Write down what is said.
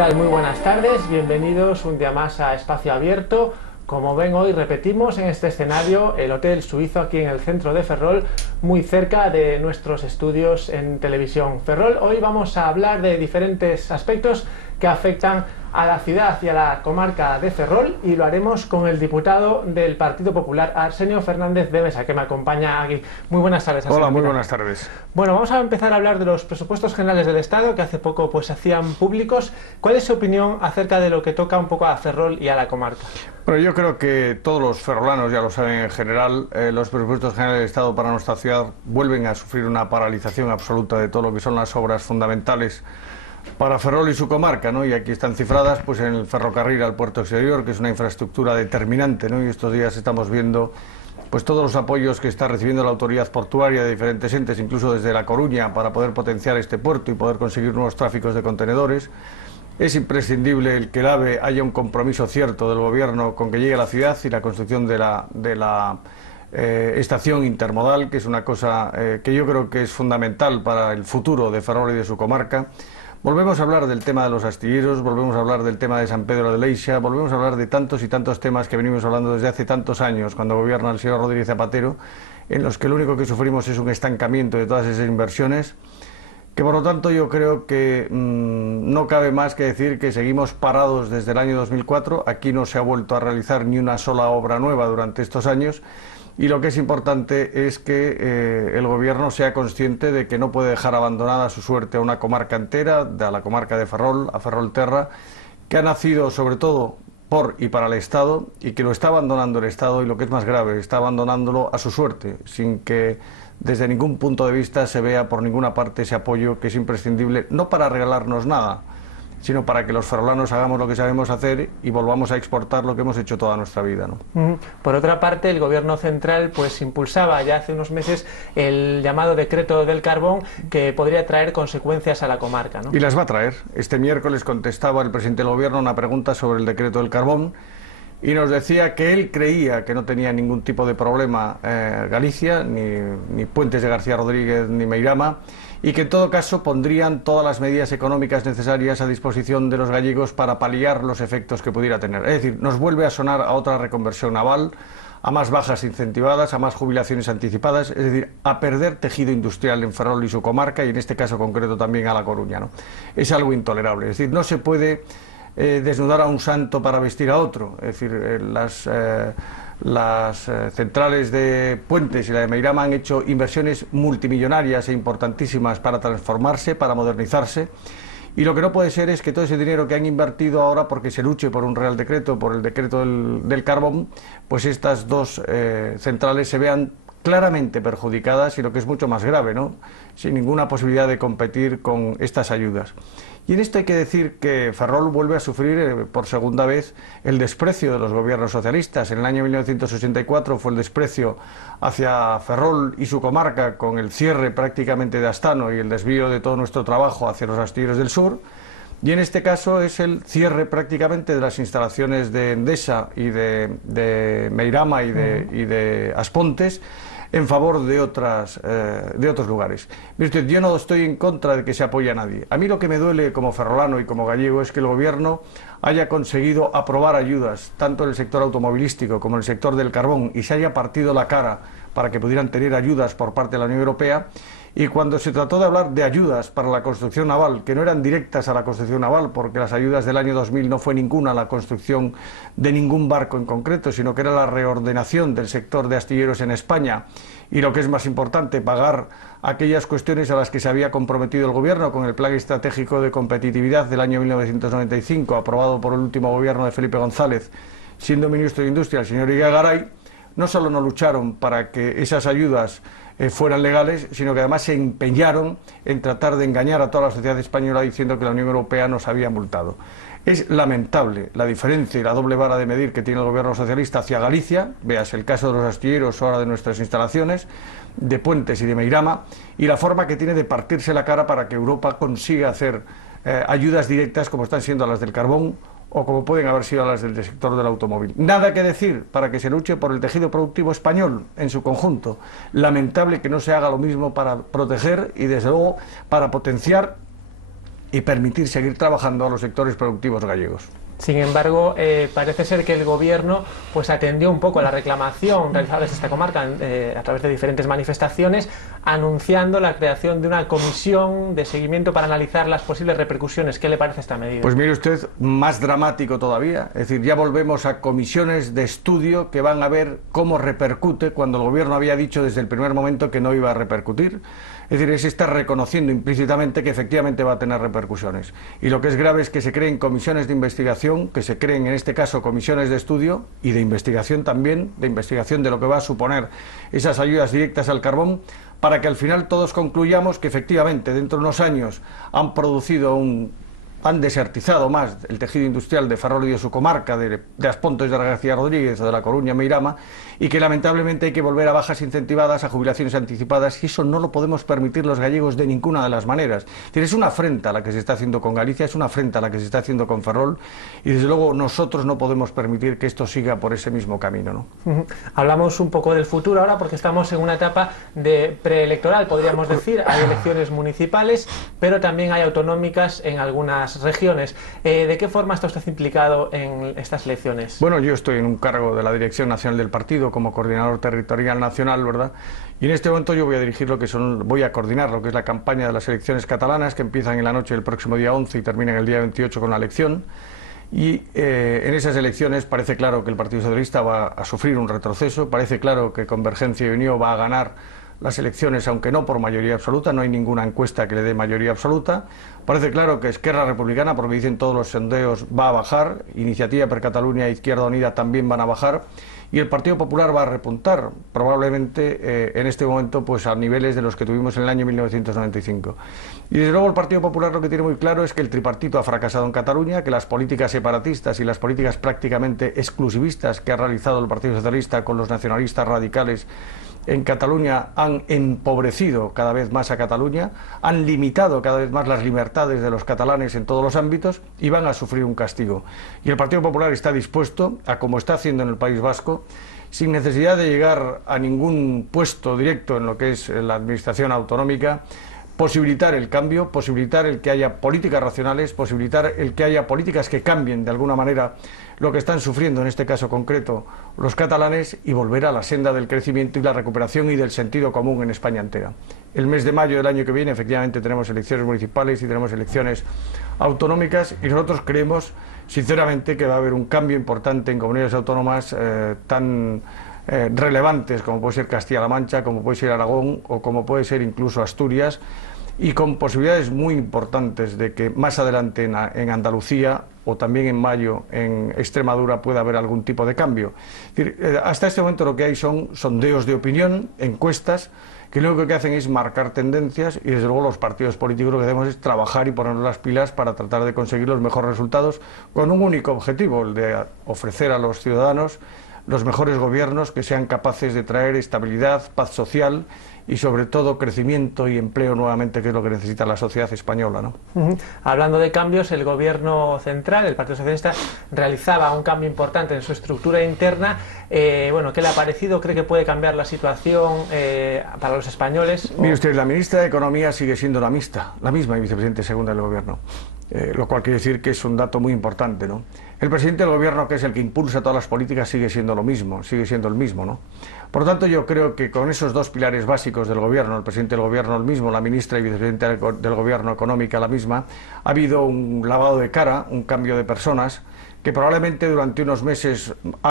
tal? Muy buenas tardes, bienvenidos un día más a Espacio Abierto. Como ven, hoy repetimos en este escenario el Hotel Suizo aquí en el centro de Ferrol, muy cerca de nuestros estudios en televisión Ferrol. Hoy vamos a hablar de diferentes aspectos que afectan a la ciudad y a la comarca de Ferrol, y lo haremos con el diputado del Partido Popular, Arsenio Fernández de Mesa, que me acompaña aquí. Muy buenas tardes, Arsenio. Hola, muy buenas tardes. Bueno, vamos a empezar a hablar de los presupuestos generales del Estado, que hace poco pues se hacían públicos. ¿Cuál es su opinión acerca de lo que toca un poco a Ferrol y a la comarca? Bueno, yo creo que todos los ferrolanos ya lo saben en general. Los presupuestos generales del Estado para nuestra ciudad vuelven a sufrir una paralización absoluta de todo lo que son las obras fundamentales para Ferrol y su comarca, ¿no? Y aquí están cifradas pues en el ferrocarril al puerto exterior, que es una infraestructura determinante, ¿no? Y estos días estamos viendo pues todos los apoyos que está recibiendo la autoridad portuaria de diferentes entes, incluso desde La Coruña, para poder potenciar este puerto y poder conseguir nuevos tráficos de contenedores. Es imprescindible el que el AVE haya un compromiso cierto del gobierno con que llegue a la ciudad, y la construcción de la estación intermodal, que es una cosa que yo creo que es fundamental para el futuro de Ferrol y de su comarca. Volvemos a hablar del tema de los astilleros, volvemos a hablar del tema de San Pedro de Leixa, volvemos a hablar de tantos y tantos temas que venimos hablando desde hace tantos años, cuando gobierna el señor Rodríguez Zapatero, en los que lo único que sufrimos es un estancamiento de todas esas inversiones, que por lo tanto yo creo que no cabe más que decir que seguimos parados desde el año 2004, aquí no se ha vuelto a realizar ni una sola obra nueva durante estos años. Y lo que es importante es que el gobierno sea consciente de que no puede dejar abandonada a su suerte a una comarca entera, a la comarca de Ferrol, a Ferrolterra, que ha nacido sobre todo por y para el Estado, y que lo está abandonando el Estado, y lo que es más grave, está abandonándolo a su suerte, sin que desde ningún punto de vista se vea por ninguna parte ese apoyo que es imprescindible, no para regalarnos nada, sino para que los ferrolanos hagamos lo que sabemos hacer y volvamos a exportar lo que hemos hecho toda nuestra vida, ¿no? Por otra parte, el gobierno central pues impulsaba ya hace unos meses el llamado decreto del carbón, que podría traer consecuencias a la comarca, ¿no? Y las va a traer. Este miércoles contestaba el presidente del gobierno una pregunta sobre el decreto del carbón, y nos decía que él creía que no tenía ningún tipo de problema Galicia, ni Puentes de García Rodríguez, ni Meirama, y que en todo caso pondrían todas las medidas económicas necesarias a disposición de los gallegos para paliar los efectos que pudiera tener. Es decir, nos vuelve a sonar a otra reconversión naval, a más bajas incentivadas, a más jubilaciones anticipadas, es decir, a perder tejido industrial en Ferrol y su comarca, y en este caso concreto también a La Coruña, ¿no? Es algo intolerable. Es decir, no se puede desnudar a un santo para vestir a otro. Es decir, las centrales de Puentes y la de Meirama han hecho inversiones multimillonarias e importantísimas para transformarse, para modernizarse, y lo que no puede ser es que todo ese dinero que han invertido ahora, porque se luche por un real decreto, por el decreto del carbón, pues estas dos centrales se vean claramente perjudicadas, y lo que es mucho más grave, ¿no?, sin ninguna posibilidad de competir con estas ayudas. Y en esto hay que decir que Ferrol vuelve a sufrir por segunda vez el desprecio de los gobiernos socialistas. En el año 1984 fue el desprecio hacia Ferrol y su comarca, con el cierre prácticamente de Astano y el desvío de todo nuestro trabajo hacia los astilleros del sur. Y en este caso es el cierre prácticamente de las instalaciones de Endesa y de Meirama y de Aspontes, en favor de otros lugares. Mire usted, yo no estoy en contra de que se apoye a nadie. A mí lo que me duele como ferrolano y como gallego es que el gobierno haya conseguido aprobar ayudas, tanto en el sector automovilístico como en el sector del carbón, y se haya partido la cara para que pudieran tener ayudas por parte de la Unión Europea. Y cuando se trató de hablar de ayudas para la construcción naval, que no eran directas a la construcción naval, porque las ayudas del año 2000 no fue ninguna a la construcción de ningún barco en concreto, sino que era la reordenación del sector de astilleros en España, y lo que es más importante, pagar aquellas cuestiones a las que se había comprometido el gobierno con el Plan Estratégico de Competitividad del año 1995, aprobado por el último gobierno de Felipe González, siendo ministro de Industria el señor Irigaray. No solo no lucharon para que esas ayudas fueran legales, sino que además se empeñaron en tratar de engañar a toda la sociedad española diciendo que la Unión Europea nos había multado. Es lamentable la diferencia y la doble vara de medir que tiene el gobierno socialista hacia Galicia, veas el caso de los astilleros, ahora de nuestras instalaciones, de Puentes y de Meirama, y la forma que tiene de partirse la cara para que Europa consiga hacer ayudas directas como están siendo las del carbón, o como pueden haber sido las del sector del automóvil. Nada que decir para que se luche por el tejido productivo español en su conjunto. Lamentable que no se haga lo mismo para proteger y, desde luego, para potenciar y permitir seguir trabajando a los sectores productivos gallegos. Sin embargo, parece ser que el Gobierno pues atendió un poco a la reclamación realizada desde esta comarca a través de diferentes manifestaciones, anunciando la creación de una comisión de seguimiento para analizar las posibles repercusiones. ¿Qué le parece esta medida? Pues mire usted, más dramático todavía. Es decir, ya volvemos a comisiones de estudio que van a ver cómo repercute cuando el Gobierno había dicho desde el primer momento que no iba a repercutir. Es decir, se está reconociendo implícitamente que efectivamente va a tener repercusiones. Y lo que es grave es que se creen comisiones de investigación, que se creen en este caso comisiones de estudio y de investigación también, de investigación de lo que va a suponer esas ayudas directas al carbón, para que al final todos concluyamos que efectivamente dentro de unos años han desertizado más el tejido industrial de Ferrol y de su comarca, de As Pontes de García Rodríguez o de La Coruña, Meirama, y que lamentablemente hay que volver a bajas incentivadas, a jubilaciones anticipadas, y eso no lo podemos permitir los gallegos de ninguna de las maneras. Es decir, es una afrenta la que se está haciendo con Galicia, es una afrenta la que se está haciendo con Ferrol, y desde luego nosotros no podemos permitir que esto siga por ese mismo camino, ¿no? Hablamos un poco del futuro ahora porque estamos en una etapa de preelectoral, podríamos decir. Hay elecciones municipales, pero también hay autonómicas en algunas regiones. ¿De qué forma está usted implicado en estas elecciones? Bueno, yo estoy en un cargo de la Dirección Nacional del Partido como coordinador territorial nacional, ¿verdad? Y en este momento yo voy a coordinar lo que es la campaña de las elecciones catalanas, que empiezan en la noche del próximo día 11 y terminan el día 28 con la elección. Y en esas elecciones parece claro que el Partido Socialista va a sufrir un retroceso, parece claro que Convergencia y Unió va a ganar las elecciones, aunque no por mayoría absoluta, no hay ninguna encuesta que le dé mayoría absoluta. Parece claro que Esquerra Republicana, porque dicen todos los sondeos, va a bajar, Iniciativa per Catalunya e Izquierda Unida también van a bajar, y el Partido Popular va a repuntar, probablemente en este momento pues a niveles de los que tuvimos en el año 1995. Y desde luego el Partido Popular lo que tiene muy claro es que el tripartito ha fracasado en Cataluña, que las políticas separatistas y las políticas prácticamente exclusivistas que ha realizado el Partido Socialista con los nacionalistas radicales en Cataluña han empobrecido cada vez más a Cataluña, han limitado cada vez más las libertades de los catalanes en todos los ámbitos y van a sufrir un castigo. Y el Partido Popular está dispuesto a, como está haciendo en el País Vasco, sin necesidad de llegar a ningún puesto directo en lo que es la administración autonómica, posibilitar el cambio, posibilitar el que haya políticas racionales, posibilitar el que haya políticas que cambien de alguna manera lo que están sufriendo en este caso concreto los catalanes y volver a la senda del crecimiento y la recuperación y del sentido común en España entera. El mes de mayo del año que viene efectivamente tenemos elecciones municipales y tenemos elecciones autonómicas y nosotros creemos sinceramente que va a haber un cambio importante en comunidades autónomas tan relevantes como puede ser Castilla-La Mancha, como puede ser Aragón o como puede ser incluso Asturias, y con posibilidades muy importantes de que más adelante en Andalucía o también en mayo en Extremadura pueda haber algún tipo de cambio. Es decir, hasta este momento lo que hay son sondeos de opinión, encuestas, que lo único que hacen es marcar tendencias y desde luego los partidos políticos lo que debemos es trabajar y ponernos las pilas para tratar de conseguir los mejores resultados con un único objetivo, el de ofrecer a los ciudadanos los mejores gobiernos que sean capaces de traer estabilidad, paz social y sobre todo crecimiento y empleo nuevamente, que es lo que necesita la sociedad española, ¿no? Hablando de cambios, el Gobierno central, el Partido Socialista, realizaba un cambio importante en su estructura interna. Bueno, ¿qué le ha parecido? ¿Cree que puede cambiar la situación para los españoles? Mire usted, la ministra de Economía sigue siendo la misma y vicepresidente segunda del Gobierno. Lo cual quiere decir que es un dato muy importante, ¿no? El presidente del Gobierno, que es el que impulsa todas las políticas, sigue siendo lo mismo, sigue siendo el mismo, ¿no? Por lo tanto, yo creo que con esos dos pilares básicos del Gobierno, el presidente del Gobierno el mismo, la ministra y vicepresidenta del Gobierno económica la misma, ha habido un lavado de cara, un cambio de personas, que probablemente durante unos meses